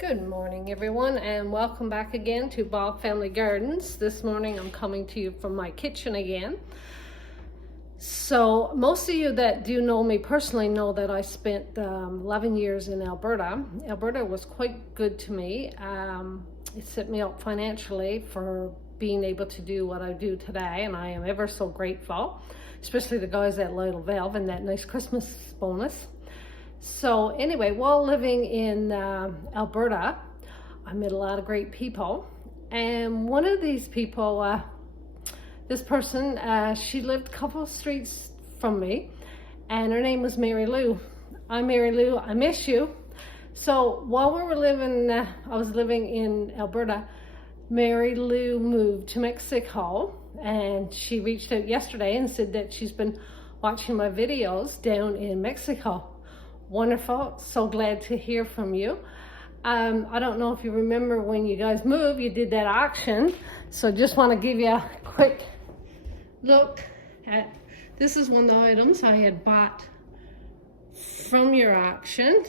Good morning, everyone, and welcome back again to Bog Family Gardens. This morning I'm coming to you from my kitchen again. So most of you that do know me personally know that I spent 11 years in Alberta. Alberta was quite good to me. It set me up financially for being able to do what I do today, and I am ever so grateful, especially the guys at Lytle Valve and that nice Christmas bonus. So anyway, while living in Alberta, I met a lot of great people. And one of these people, this person, she lived a couple of streets from me, and her name was Mary Lou. I'm Mary Lou, I miss you. So while we were living, I was living in Alberta, Mary Lou moved to Mexico, and she reached out yesterday and said that she's been watching my videos down in Mexico. Wonderful, so glad to hear from you. I don't know if you remember when you guys moved, you did that auction. So just want to give you a quick look at, this is one of the items I had bought from your auction.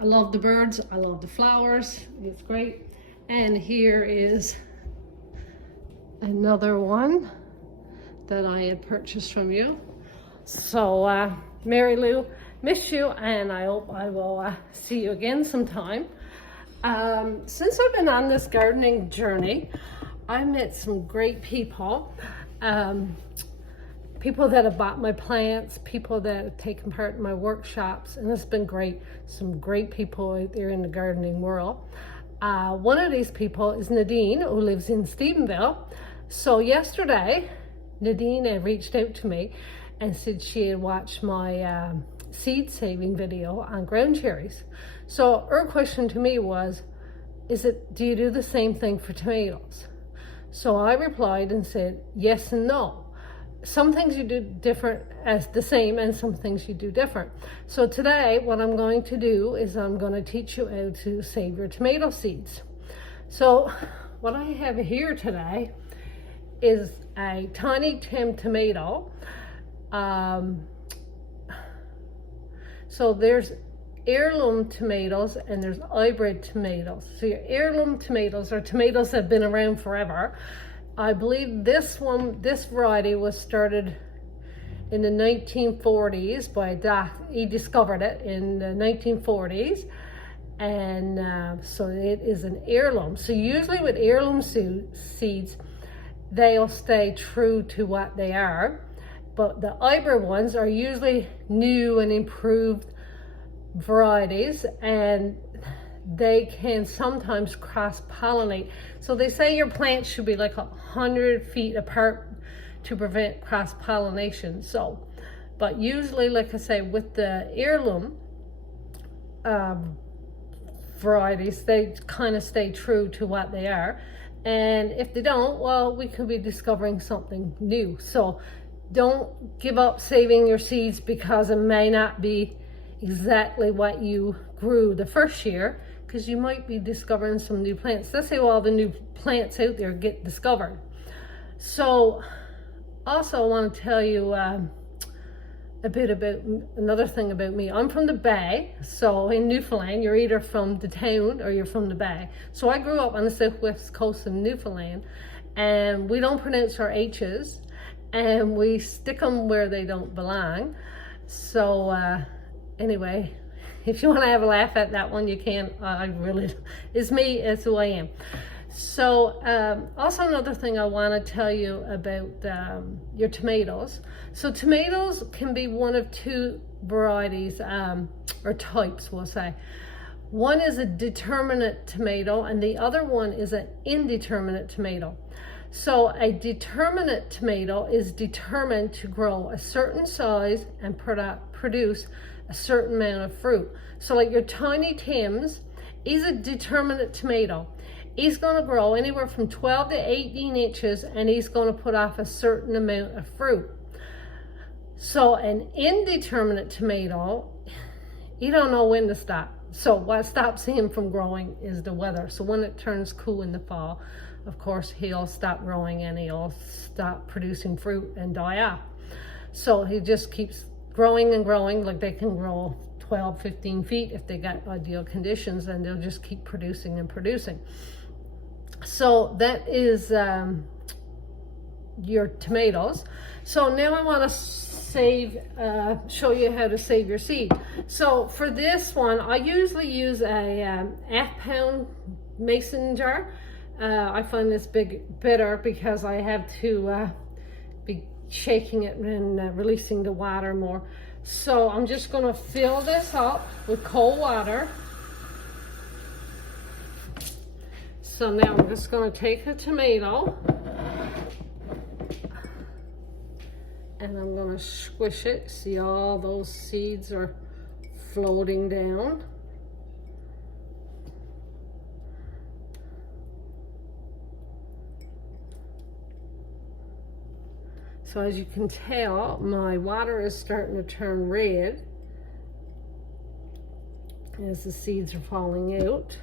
I love the birds, I love the flowers, it's great. And here is another one that I had purchased from you. So Mary Lou, miss you, and I hope I will see you again sometime. Since I've been on this gardening journey, I met some great people. People that have bought my plants, people that have taken part in my workshops, and it's been great. Some great people out there in the gardening world. One of these people is Nadine, who lives in Stephenville. So yesterday, Nadine had reached out to me and said she had watched my seed saving video on ground cherries. So her question to me was, do you do the same thing for tomatoes? So I replied and said, yes and no. Some things you do different as the same, and some things you do different. So today what I'm going to do is I'm going to teach you how to save your tomato seeds. So what I have here today is a tiny Tim tomato. So there's heirloom tomatoes and there's hybrid tomatoes. So your heirloom tomatoes are tomatoes that have been around forever. I believe this variety was started in the 1940s by Doc. He discovered it in the 1940s. And so it is an heirloom. So usually with heirloom seeds, they'll stay true to what they are. But the hybrid ones are usually new and improved varieties, and they can sometimes cross-pollinate. So they say your plants should be like 100 feet apart to prevent cross-pollination. So, but usually, like I say, with the heirloom varieties, they kind of stay true to what they are. And if they don't, well, we could be discovering something new. So don't give up saving your seeds because it may not be exactly what you grew the first year, because you might be discovering some new plants. That's how all the new plants out there get discovered. So also I want to tell you a bit about another thing about me. I'm from the Bay, so in Newfoundland, you're either from the town or you're from the Bay. So I grew up on the southwest coast of Newfoundland, and we don't pronounce our H's, and we stick them where they don't belong. So anyway, if you want to have a laugh at that one, you can. I really, it's me, it's who I am. So also another thing I want to tell you about your tomatoes. So tomatoes can be one of two varieties, or types, we'll say. One is a determinate tomato and the other one is an indeterminate tomato. So a determinate tomato is determined to grow a certain size and produce a certain amount of fruit. So like your Tiny Tims, he's a determinate tomato. He's going to grow anywhere from 12 to 18 inches, and he's going to put off a certain amount of fruit. So an indeterminate tomato, you don't know when to stop. So what stops him from growing is the weather. So when it turns cool in the fall, of course, he'll stop growing and he'll stop producing fruit and die off. So he just keeps growing and growing, like they can grow 12, 15 feet. If they got ideal conditions, then they'll just keep producing and producing. So that is your tomatoes. So now I want to show you how to save your seed. So for this one, I usually use a half-pound mason jar. I find this better because I have to be shaking it and releasing the water more. So I'm just going to fill this up with cold water. So now I'm just going to take a tomato and I'm going to squish it. See, all those seeds are floating down. So as you can tell, my water is starting to turn red as the seeds are falling out.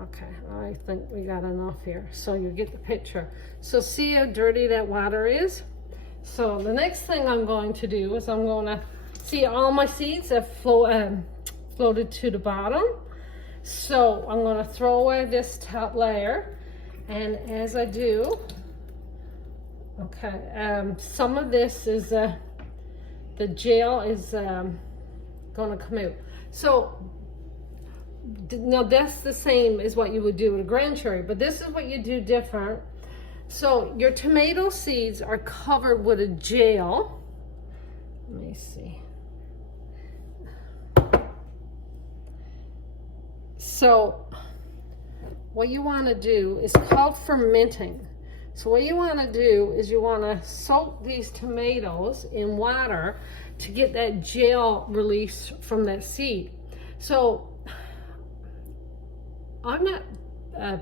Okay, I think we got enough here. So you get the picture. So see how dirty that water is? So the next thing I'm going to do is I'm going to see all my seeds have floated to the bottom. So I'm going to throw away this top layer. And as I do, okay, some of this is, the gel is going to come out. So now that's the same as what you would do with a grand cherry, but this is what you do different. So your tomato seeds are covered with a gel. Let me see. So what you want to do is called fermenting. So what you want to do is you want to soak these tomatoes in water to get that gel released from that seed. So I'm not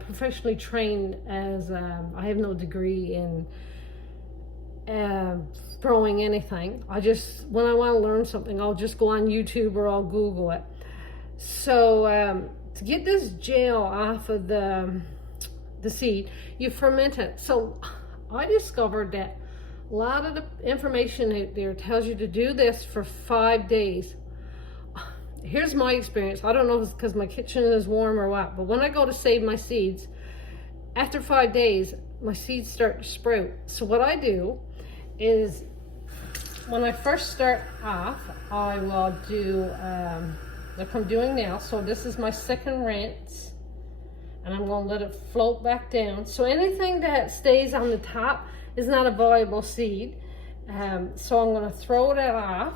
professionally trained as, I have no degree in growing anything. When I want to learn something, I'll just go on YouTube or I'll Google it. So to get this gel off of the seed, you ferment it. So I discovered that a lot of the information out there tells you to do this for 5 days. Here's my experience. I don't know if it's because my kitchen is warm or what, but when I go to save my seeds, after 5 days, my seeds start to sprout. So what I do is, when I first start off, I will do, like I'm doing now. So this is my second rinse, and I'm going to let it float back down. So anything that stays on the top is not a viable seed. So I'm going to throw that off.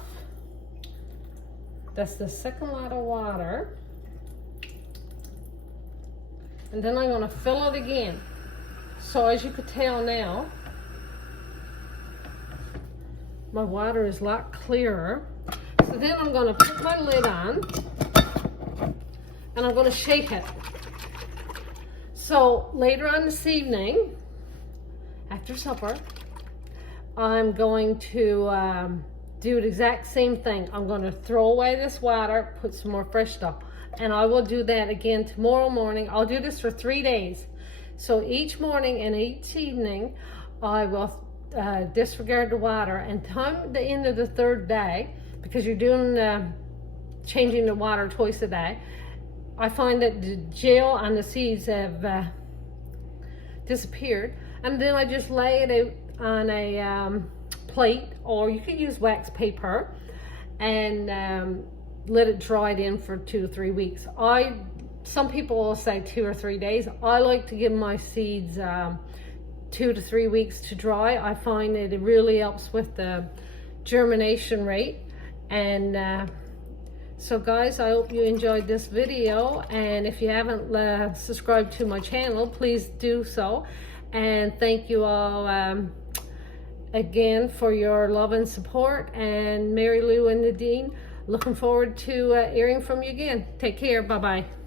That's the second lot of water. And then I'm going to fill it again. So as you could tell now, my water is a lot clearer. So then I'm going to put my lid on and I'm going to shake it. So later on this evening, after supper, I'm going to do the exact same thing. I'm going to throw away this water, put some more fresh stuff, and I will do that again tomorrow morning. I'll do this for 3 days. So each morning and each evening, I will disregard the water, and come the end of the 3rd day, because you're doing changing the water twice a day, I find that the gel on the seeds have disappeared, and then I just lay it out on a plate, or you could use wax paper, and let it dry it in for 2 to 3 weeks. Some people will say 2 or 3 days. I like to give my seeds 2 to 3 weeks to dry. I find that it really helps with the germination rate. And so guys, I hope you enjoyed this video, and if you haven't subscribed to my channel, please do so. And thank you all again for your love and support. And Mary Lou and Nadine, looking forward to hearing from you again. Take care. Bye-bye.